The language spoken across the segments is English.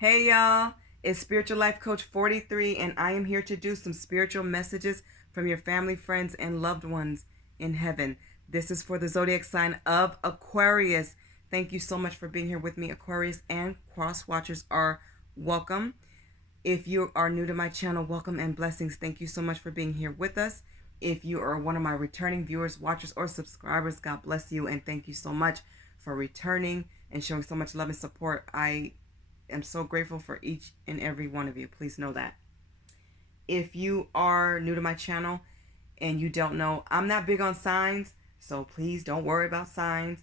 Hey y'all, it's Spiritual Life Coach 43, and I am here to do some spiritual messages from your family, friends, and loved ones in heaven. This is for the zodiac sign of Aquarius. Thank you so much for being here with me. Aquarius and cross watchers are welcome. If you are new to my channel, welcome and blessings. Thank you so much for being here with us. If you are one of my returning viewers, watchers, or subscribers, God bless you, and thank you so much for returning and showing so much love and support. I am so grateful for each and every one of you. Please know that. If you are new to my channel and you don't know, I'm not big on signs, so please don't worry about signs.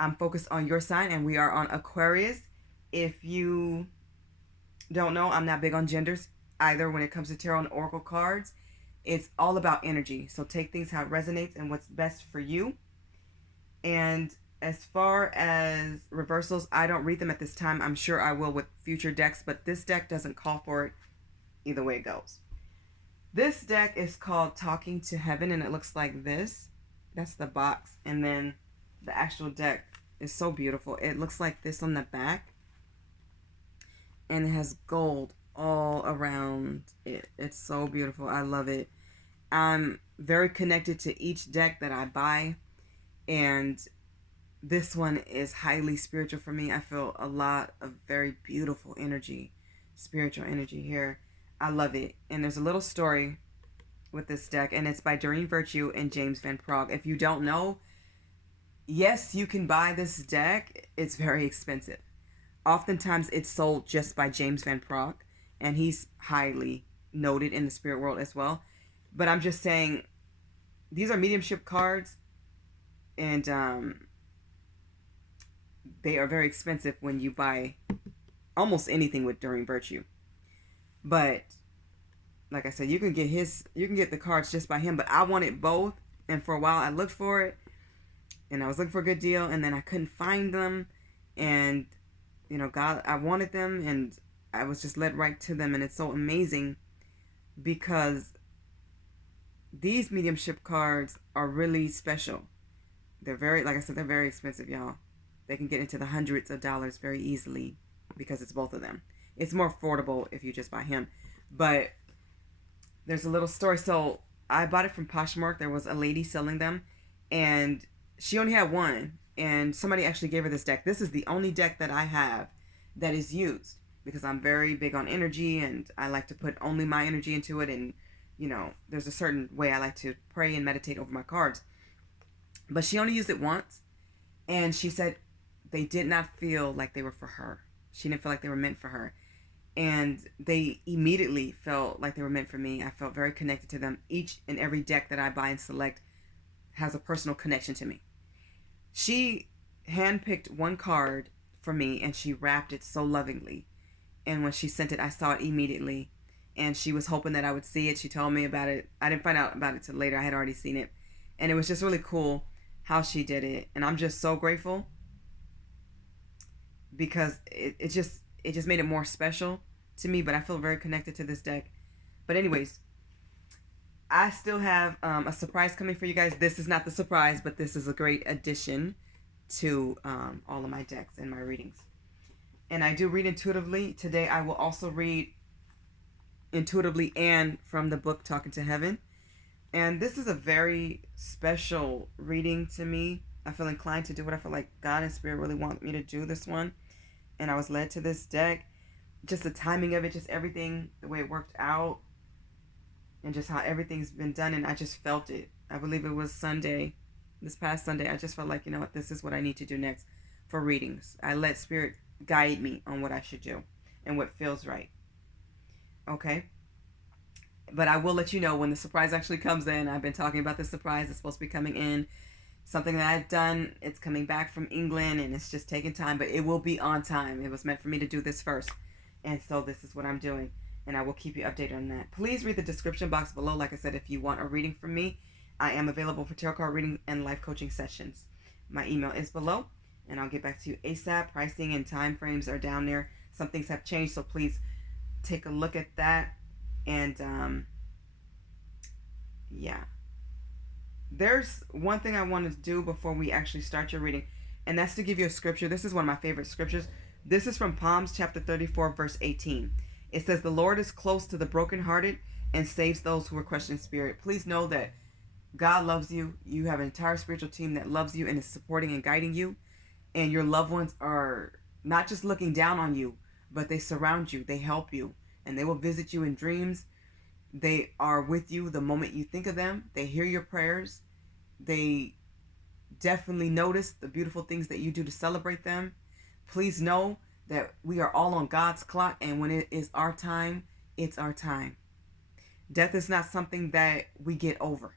I'm focused on your sign, and we are on Aquarius. If you don't know, I'm not big on genders either when it comes to tarot and oracle cards. It's all about energy, so take things how it resonates and what's best for you. And as far as reversals, I don't read them at this time. I'm sure I will with future decks, but this deck doesn't call for it either way it goes. This deck is called Talking to Heaven, and it looks like this. That's the box, and then the actual deck is so beautiful. It looks like this on the back, and it has gold all around it. It's so beautiful. I love it. I'm very connected to each deck that I buy, and this one is highly spiritual for me. I feel a lot of very beautiful energy, spiritual energy here. I love it. And there's a little story with this deck, and it's by Doreen Virtue and James Van Praagh. If you don't know, yes, you can buy this deck. It's very expensive. Oftentimes it's sold just by James Van Praagh, and he's highly noted in the spirit world as well. But I'm just saying, these are mediumship cards, and they are very expensive when you buy almost anything with Doreen Virtue. But like I said, you can get the cards just by him. But I wanted both, and for a while I looked for it, and I was looking for a good deal, and then I couldn't find them, and God, I wanted them, and I was just led right to them. And it's so amazing because these mediumship cards are really special. They're very, like I said, they're very expensive, y'all. They can get into the hundreds of dollars very easily because it's both of them. It's more affordable if you just buy him. But there's a little story. So I bought it from Poshmark. There was a lady selling them, and she only had one. And somebody actually gave her this deck. This is the only deck that I have that is used because I'm very big on energy, and I like to put only my energy into it. And, there's a certain way I like to pray and meditate over my cards. But she only used it once, and she said they did not feel like they were for her. She didn't feel like they were meant for her. And they immediately felt like they were meant for me. I felt very connected to them. Each and every deck that I buy and select has a personal connection to me. She handpicked one card for me, and she wrapped it so lovingly. And when she sent it, I saw it immediately. And she was hoping that I would see it. She told me about it. I didn't find out about it till later. I had already seen it. And it was just really cool how she did it. And I'm just so grateful because it just made it more special to me. But I feel very connected to this deck. But anyways, I still have a surprise coming for you guys. This is not the surprise, but this is a great addition to all of my decks and my readings. And I do read intuitively. Today I will also read intuitively and from the book Talking to Heaven. And this is a very special reading to me. I feel inclined to do what I feel like God and Spirit really want me to do this one. And I was led to this deck. Just the timing of it, just everything, the way it worked out, and just how everything's been done. And I just felt it. I believe it was Sunday, this past Sunday. I just felt like, what, this is what I need to do next for readings. I let Spirit guide me on what I should do and what feels right. Okay? But I will let you know when the surprise actually comes in. I've been talking about this surprise. It's supposed to be coming in. Something that I've done. It's coming back from England, and it's just taking time. But it will be on time. It was meant for me to do this first. And so this is what I'm doing. And I will keep you updated on that. Please read the description box below. Like I said, if you want a reading from me, I am available for tarot card reading and life coaching sessions. My email is below, and I'll get back to you ASAP. Pricing and time frames are down there. Some things have changed, so please take a look at that. And yeah, there's one thing I want to do before we actually start your reading, and that's to give you a scripture. This is one of my favorite scriptures This is from Psalms chapter 34, verse 18. It says, "The Lord is close to the brokenhearted and saves those who are crushed in spirit." Please know that God loves you. You have an entire spiritual team that loves you and is supporting and guiding you. And your loved ones are not just looking down on you, but they surround you. They help you. And they will visit you in dreams. They are with you the moment you think of them. They hear your prayers. They definitely notice the beautiful things that you do to celebrate them. Please know that we are all on God's clock, and when it is our time, it's our time. Death is not something that we get over.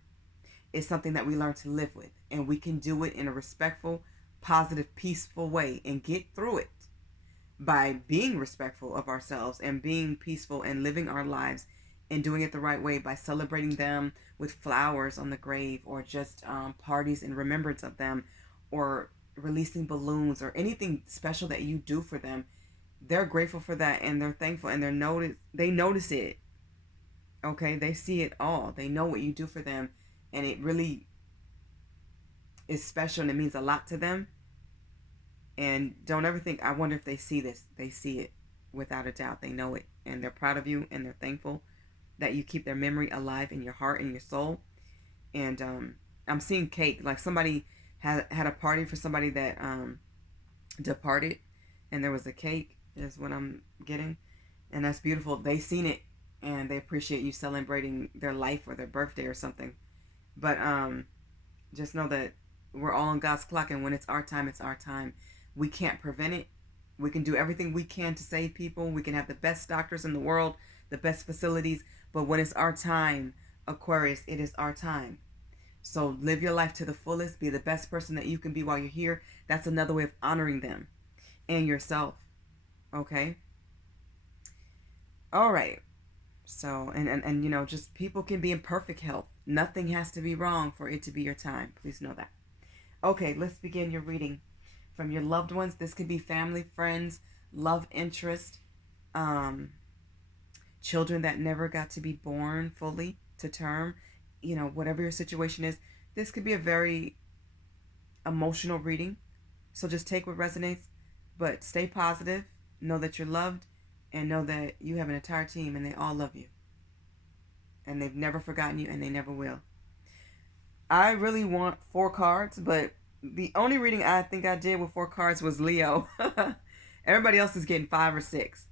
It's something that we learn to live with, and we can do it in a respectful, positive, peaceful way and get through it by being respectful of ourselves and being peaceful and living our lives and doing it the right way by celebrating them with flowers on the grave, or just parties in remembrance of them, or releasing balloons, or anything special that you do for them. They're grateful for that, and they're thankful, and they notice it. Okay, they see it all. They know what you do for them, and it really is special, and it means a lot to them. And don't ever think, I wonder if they see this. They see it, without a doubt. They know it, and they're proud of you, and they're thankful that you keep their memory alive in your heart and your soul. And I'm seeing cake. Like somebody had a party for somebody that departed, and there was a cake is what I'm getting. And that's beautiful. They seen it, and they appreciate you celebrating their life or their birthday or something. But just know that we're all on God's clock, and when it's our time, it's our time. We can't prevent it. We can do everything we can to save people. We can have the best doctors in the world, the best facilities. But when it's our time, Aquarius, it is our time. So live your life to the fullest. Be the best person that you can be while you're here. That's another way of honoring them and yourself. Okay? All right. So, and you know, just people can be in perfect health. Nothing has to be wrong for it to be your time. Please know that. Okay, let's begin your reading. From your loved ones, this could be family, friends, love interest, children that never got to be born fully to term, you know, whatever your situation is. This could be a very emotional reading. So just take what resonates, but stay positive. Know that you're loved, and know that you have an entire team, and they all love you. And they've never forgotten you, and they never will. I really want 4 cards, but the only reading I think I did with 4 cards was Leo. Everybody else is getting 5 or 6.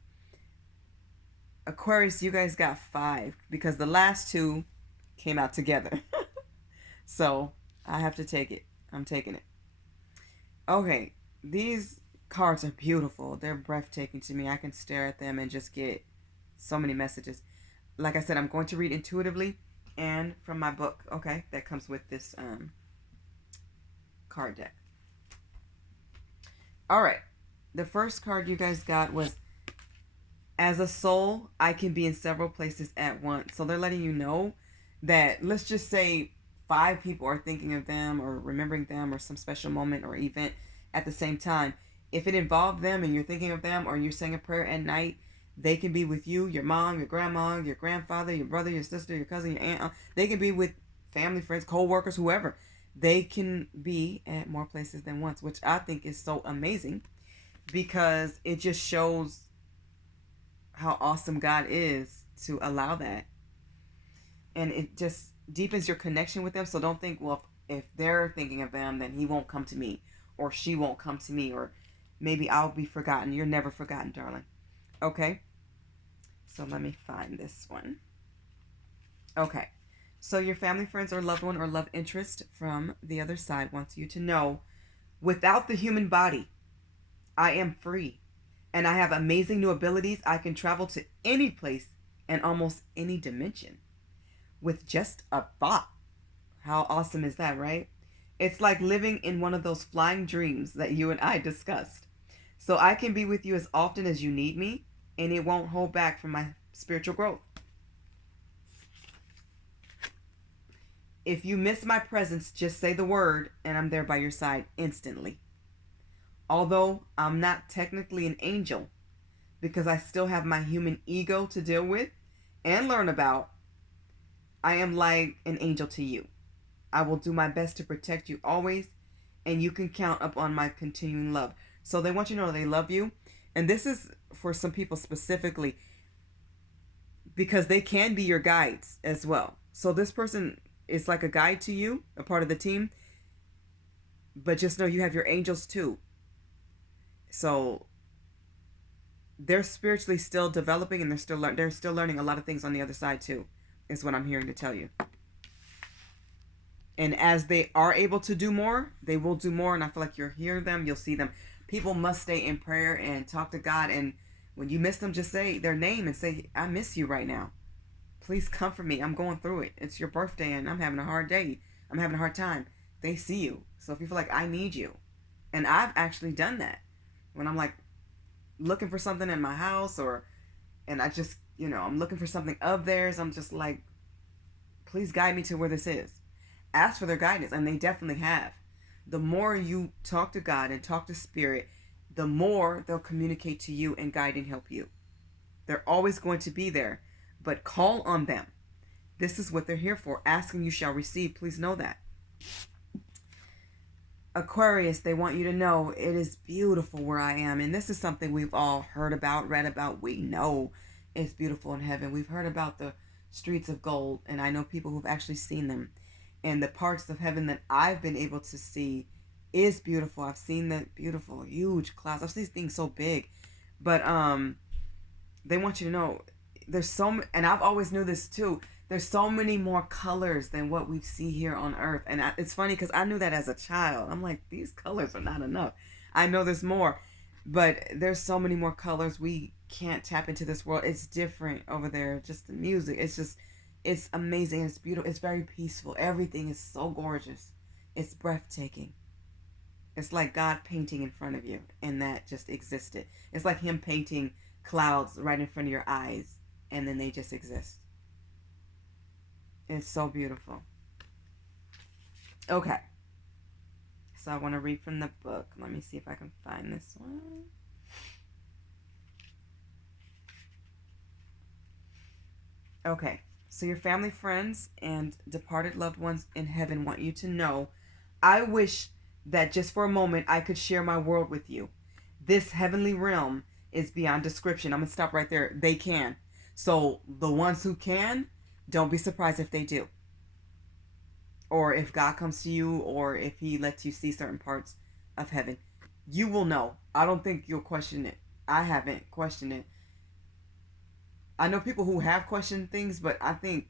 Aquarius, you guys got 5 because the last 2 came out together. So I have to take it. I'm taking it. Okay, these cards are beautiful. They're breathtaking to me. I can stare at them and just get so many messages. Like I said, I'm going to read intuitively and from my book, okay, that comes with this card deck. All right, the first card you guys got was, as a soul, I can be in several places at once. So they're letting you know that, let's just say 5 people are thinking of them or remembering them or some special moment or event at the same time. If it involved them and you're thinking of them, or you're saying a prayer at night, they can be with you, your mom, your grandma, your grandfather, your brother, your sister, your cousin, your aunt. They can be with family, friends, co-workers, whoever. They can be at more places than once, which I think is so amazing, because it just shows how awesome God is to allow that. And it just deepens your connection with them. So don't think, well, if they're thinking of them, then he won't come to me, or she won't come to me, or maybe I'll be forgotten. You're never forgotten, darling. Okay? So let me find this one. Okay. So your family, friends, or loved one, or love interest from the other side wants you to know, without the human body, I am free. And I have amazing new abilities. I can travel to any place and almost any dimension with just a thought. How awesome is that, right? It's like living in one of those flying dreams that you and I discussed. So I can be with you as often as you need me, and it won't hold back from my spiritual growth. If you miss my presence, just say the word, and I'm there by your side instantly. Although I'm not technically an angel, because I still have my human ego to deal with and learn about, I am like an angel to you. I will do my best to protect you always, and you can count upon my continuing love. So they want you to know they love you. And this is for some people specifically because they can be your guides as well. So this person is like a guide to you, a part of the team, but just know you have your angels too. So they're spiritually still developing, and they're still learning a lot of things on the other side too, is what I'm hearing to tell you. And as they are able to do more, they will do more. And I feel like you'll hear them, you'll see them. People must stay in prayer and talk to God. And when you miss them, just say their name and say, I miss you right now. Please comfort me. I'm going through it. It's your birthday and I'm having a hard day. I'm having a hard time. They see you. So if you feel like I need you. And I've actually done that. When I'm like looking for something in my house, and I just, I'm looking for something of theirs. I'm just like, please guide me to where this is. Ask for their guidance, and they definitely have. The more you talk to God and talk to Spirit, the more they'll communicate to you and guide and help you. They're always going to be there, but call on them. This is what they're here for. Ask and you shall receive. Please know that. Aquarius, they want you to know it is beautiful where I am. And this is something we've all heard about, read about. We know it's beautiful in heaven. We've heard about the streets of gold, and I know people who've actually seen them. And the parts of heaven that I've been able to see is beautiful. I've seen the beautiful, huge clouds. I've seen things so big. But they want you to know there's and I've always knew this too. There's so many more colors than what we see here on Earth. And it's funny because I knew that as a child. I'm like, these colors are not enough. I know there's more. But there's so many more colors. We can't tap into this world. It's different over there. Just the music. It's amazing. It's beautiful. It's very peaceful. Everything is so gorgeous. It's breathtaking. It's like God painting in front of you, and that just existed. It's like him painting clouds right in front of your eyes, and then they just exist. It's so beautiful. Okay. So I want to read from the book. Let me see if I can find this one. Okay. So your family, friends, and departed loved ones in heaven want you to know, I wish that just for a moment I could share my world with you. This heavenly realm is beyond description. I'm going to stop right there. They can. So the ones who can, don't be surprised if they do. Or if God comes to you, or if he lets you see certain parts of heaven. You will know. I don't think you'll question it. I haven't questioned it. I know people who have questioned things, but I think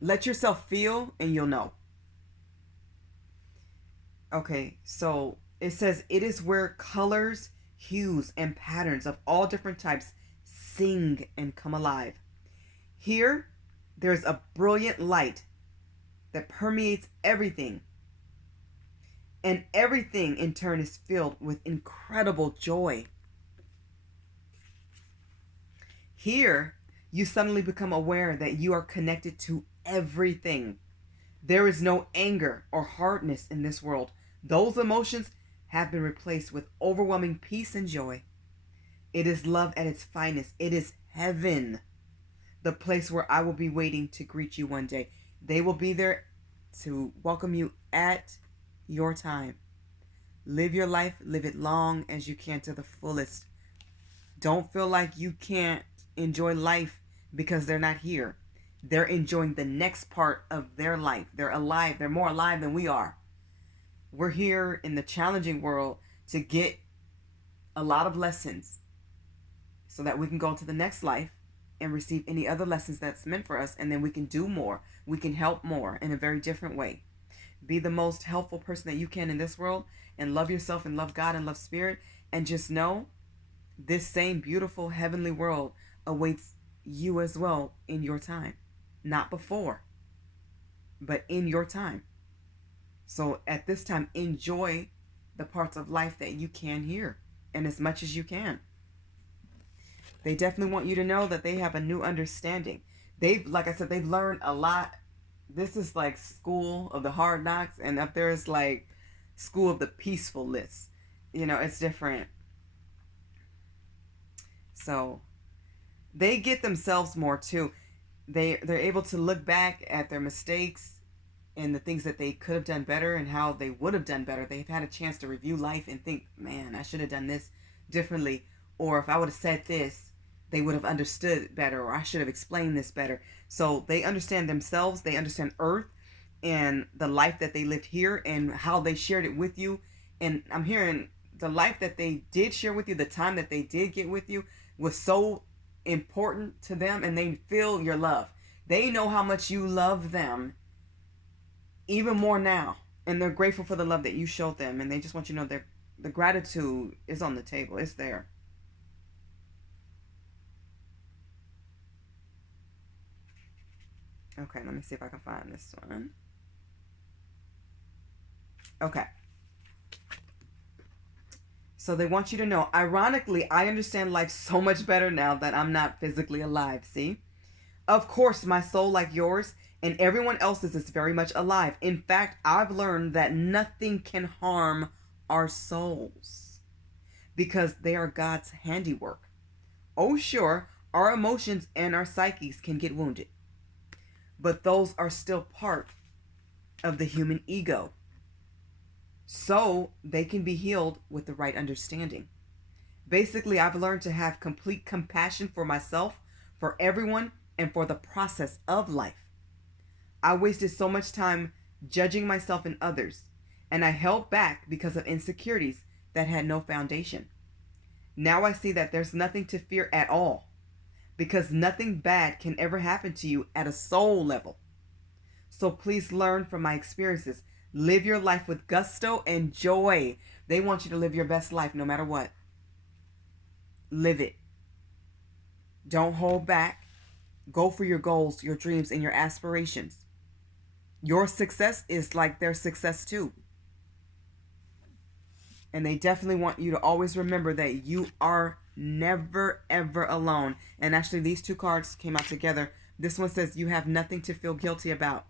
let yourself feel and you'll know. Okay, so it says it is where colors, hues, and patterns of all different types sing and come alive. Here, there's a brilliant light that permeates everything. And everything in turn is filled with incredible joy. Here, you suddenly become aware that you are connected to everything. There is no anger or hardness in this world. Those emotions have been replaced with overwhelming peace and joy. It is love at its finest. It is heaven, the place where I will be waiting to greet you one day. They will be there to welcome you at your time. Live your life, live it long as you can to the fullest. Don't feel like you can't enjoy life because they're not here. They're enjoying the next part of their life. They're alive. They're more alive than we are. We're here in the challenging world to get a lot of lessons so that we can go to the next life and receive any other lessons that's meant for us, and then we can do more. We can help more in a very different way. Be the most helpful person that you can in this world, and love yourself and love God and love Spirit, and just know this same beautiful heavenly world awaits you as well in your time. Not before, but in your time. So at this time, enjoy the parts of life that you can hear, and as much as you can. They definitely want you to know that they have a new understanding. Like I said, they've learned a lot. This is like school of the hard knocks, and up there is like school of the peacefulness. It's different. So they get themselves more too. They're able to look back at their mistakes and the things that they could have done better and how they would have done better. They've had a chance to review life and think, man, I should have done this differently. Or if I would have said this, they would have understood better, or I should have explained this better. So they understand themselves, they understand Earth and the life that they lived here and how they shared it with you. And I'm hearing the life that they did share with you, the time that they did get with you was so important to them, and they feel your love. They know how much you love them even more now, and they're grateful for the love that you showed them, and they just want you to know the gratitude is on the table. It's there. Okay, let me see if I can find this one. Okay. So they want you to know, ironically, I understand life so much better now that I'm not physically alive, see? Of course, my soul, like yours and everyone else's, is very much alive. In fact, I've learned that nothing can harm our souls because they are God's handiwork. Oh, sure, our emotions and our psyches can get wounded, but those are still part of the human ego. So they can be healed with the right understanding. Basically, I've learned to have complete compassion for myself, for everyone, and for the process of life. I wasted so much time judging myself and others, and I held back because of insecurities that had no foundation. Now I see that there's nothing to fear at all, because nothing bad can ever happen to you at a soul level. So please learn from my experiences. Live your life with gusto and joy. They want you to live your best life no matter what. Live it. Don't hold back. Go for your goals, your dreams, and your aspirations. Your success is like their success too. And they definitely want you to always remember that you are never, ever alone. And actually, these two cards came out together. This one says you have nothing to feel guilty about.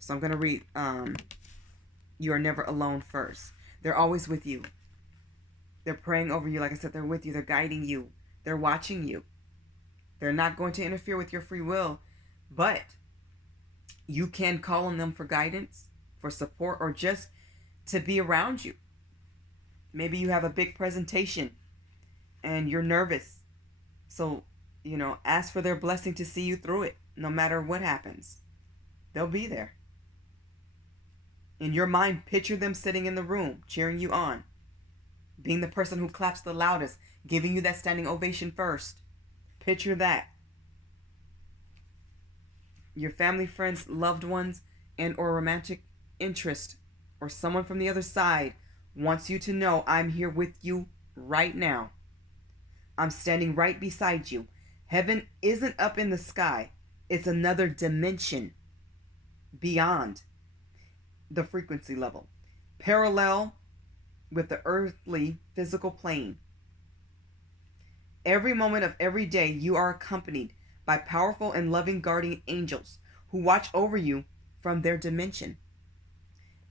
So I'm going to read, you are never alone first. They're always with you. They're praying over you. Like I said, they're with you. They're guiding you. They're watching you. They're not going to interfere with your free will. But you can call on them for guidance, for support, or just to be around you. Maybe you have a big presentation and you're nervous. So, ask for their blessing to see you through it, no matter what happens. They'll be there. In your mind, picture them sitting in the room, cheering you on, being the person who claps the loudest, giving you that standing ovation first. Picture that. Your family, friends, loved ones, and or romantic interest, or someone from the other side wants you to know I'm here with you right now. I'm standing right beside you. Heaven isn't up in the sky. It's another dimension beyond the frequency level, parallel with the earthly physical plane. Every moment of every day, you are accompanied by powerful and loving guardian angels who watch over you from their dimension.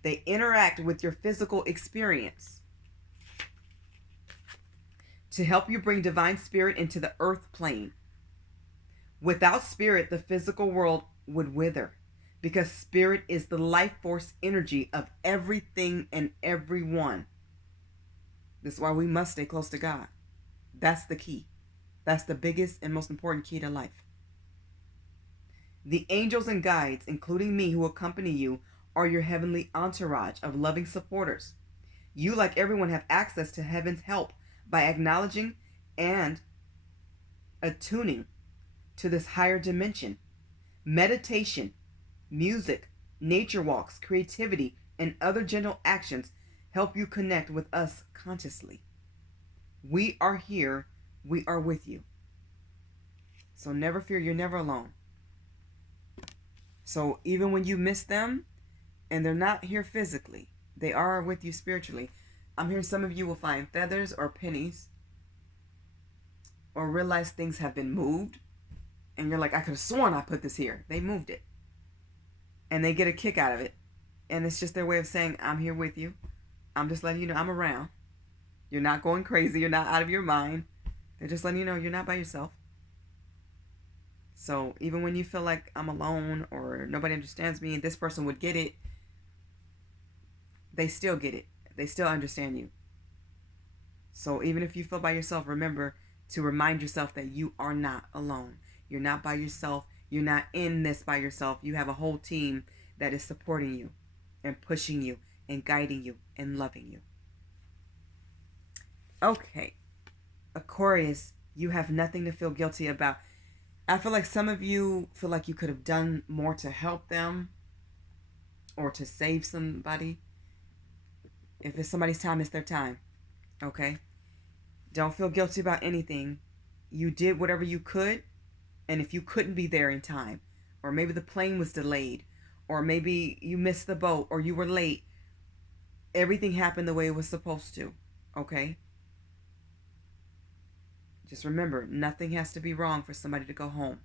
They interact with your physical experience to help you bring divine spirit into the earth plane. Without spirit, the physical world would wither, because spirit is the life force energy of everything and everyone. That's why we must stay close to God. That's the key. That's the biggest and most important key to life. The angels and guides, including me who accompany you, are your heavenly entourage of loving supporters. You, like everyone, have access to heaven's help by acknowledging and attuning to this higher dimension. Meditation, music, nature walks, creativity, and other gentle actions help you connect with us consciously. We are here. We are with you. So never fear, you're never alone. So even when you miss them and they're not here physically, they are with you spiritually. I'm hearing some of you will find feathers or pennies, or realize things have been moved. And you're like, I could have sworn I put this here. They moved it. And they get a kick out of it. And it's just their way of saying, I'm here with you. I'm just letting you know I'm around. You're not going crazy. You're not out of your mind. They're just letting you know you're not by yourself. So even when you feel like I'm alone or nobody understands me and this person would get it, they still get it. They still understand you. So even if you feel by yourself, remember to remind yourself that you are not alone. You're not by yourself. You're not in this by yourself. You have a whole team that is supporting you and pushing you and guiding you and loving you. Okay, Aquarius, you have nothing to feel guilty about. I feel like some of you feel like you could have done more to help them or to save somebody. If it's somebody's time, it's their time. Okay? Don't feel guilty about anything. You did whatever you could, and if you couldn't be there in time, or maybe the plane was delayed, or maybe you missed the boat, or you were late, everything happened the way it was supposed to. Okay? Just remember, nothing has to be wrong for somebody to go home.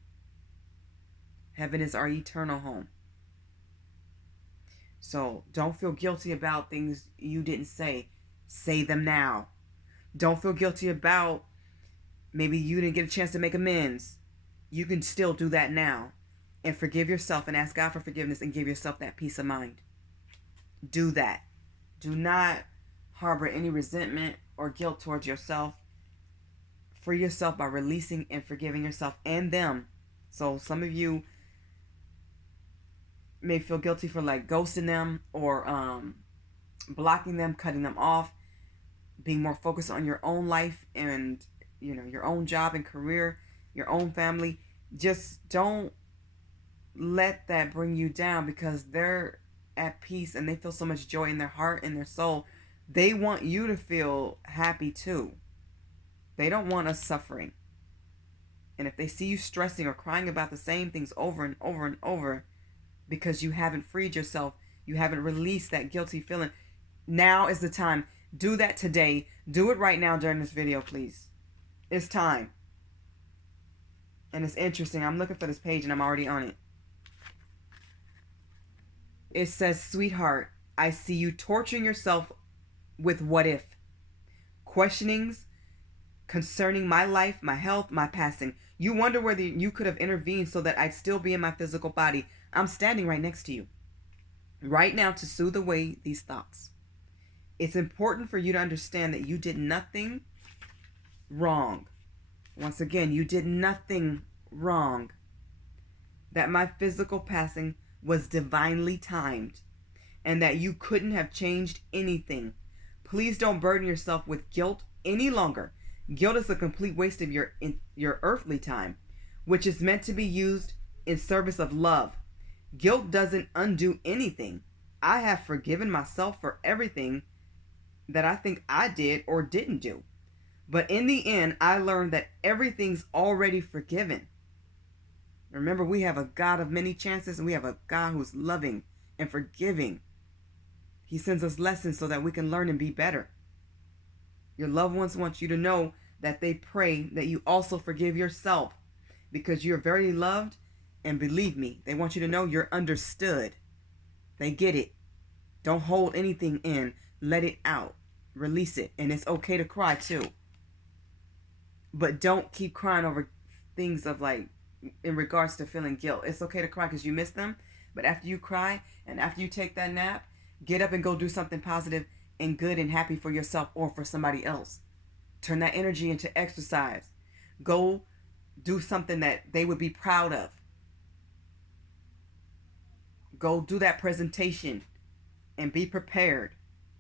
Heaven is our eternal home. So don't feel guilty about things you didn't say. Say them now. Don't feel guilty about maybe you didn't get a chance to make amends. You can still do that now. And forgive yourself and ask God for forgiveness and give yourself that peace of mind. Do that. Do not harbor any resentment or guilt towards yourself. Free yourself by releasing and forgiving yourself and them. So some of you may feel guilty for like ghosting them or blocking them, cutting them off, being more focused on your own life and your own job and career, your own family. Just don't let that bring you down, because they're at peace and they feel so much joy in their heart and their soul. They want you to feel happy too. They don't want us suffering. And if they see you stressing or crying about the same things over and over and over because you haven't freed yourself, you haven't released that guilty feeling, now is the time. Do that today. Do it right now during this video, please. It's time. And it's interesting. I'm looking for this page and I'm already on it. It says, sweetheart, I see you torturing yourself with what if. Questionings concerning my life, my health, my passing. You wonder whether you could have intervened so that I'd still be in my physical body. I'm standing right next to you right now to soothe away these thoughts. It's important for you to understand that you did nothing wrong. Once again, you did nothing wrong. That my physical passing was divinely timed and that you couldn't have changed anything. Please don't burden yourself with guilt any longer. Guilt is a complete waste of your earthly time, which is meant to be used in service of love. Guilt doesn't undo anything. I have forgiven myself for everything that I think I did or didn't do. But in the end, I learned that everything's already forgiven. Remember, we have a God of many chances, and we have a God who's loving and forgiving. He sends us lessons so that we can learn and be better. Your loved ones want you to know that they pray that you also forgive yourself, because you're very loved, and believe me, they want you to know you're understood. They get it. Don't hold anything in. Let it out. Release it. And it's okay to cry too. But don't keep crying over things of like, in regards to feeling guilt. It's okay to cry because you miss them. But after you cry and after you take that nap, get up and go do something positive and good and happy for yourself or for somebody else. Turn that energy into exercise. Go do something that they would be proud of. Go do that presentation and be prepared.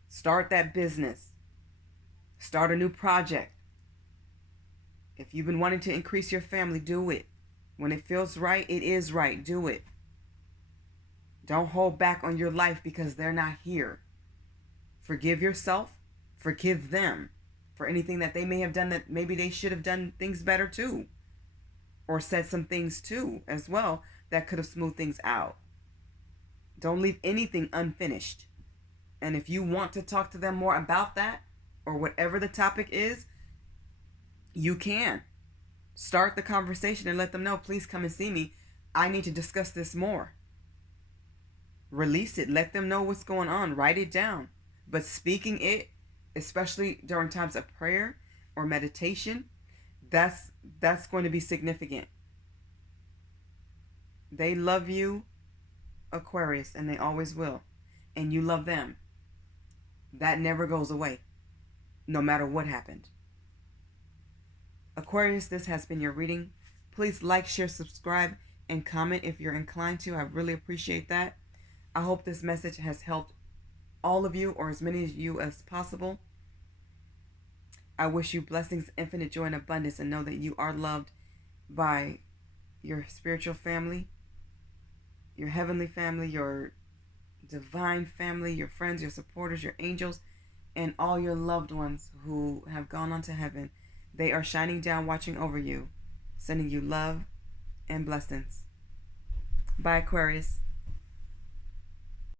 Start that business. Start a new project. If you've been wanting to increase your family, do it. When it feels right, it is right. Do it. Don't hold back on your life because they're not here. Forgive yourself. Forgive them for anything that they may have done that maybe they should have done things better too. Or said some things too as well that could have smoothed things out. Don't leave anything unfinished. And if you want to talk to them more about that or whatever the topic is, you can. Start the conversation and let them know, please come and see me. I need to discuss this more. Release it. Let them know what's going on. Write it down. But speaking it, especially during times of prayer or meditation, that's going to be significant. They love you, Aquarius, and they always will. And you love them. That never goes away, no matter what happened. Aquarius, this has been your reading. Please like, share, subscribe, and comment if you're inclined to. I really appreciate that. I hope this message has helped all of you, or as many of you as possible. I wish you blessings, infinite joy, and abundance, and know that you are loved by your spiritual family, your heavenly family, your divine family, your friends, your supporters, your angels, and all your loved ones who have gone on to heaven. They are shining down, watching over you, sending you love and blessings. Bye, Aquarius.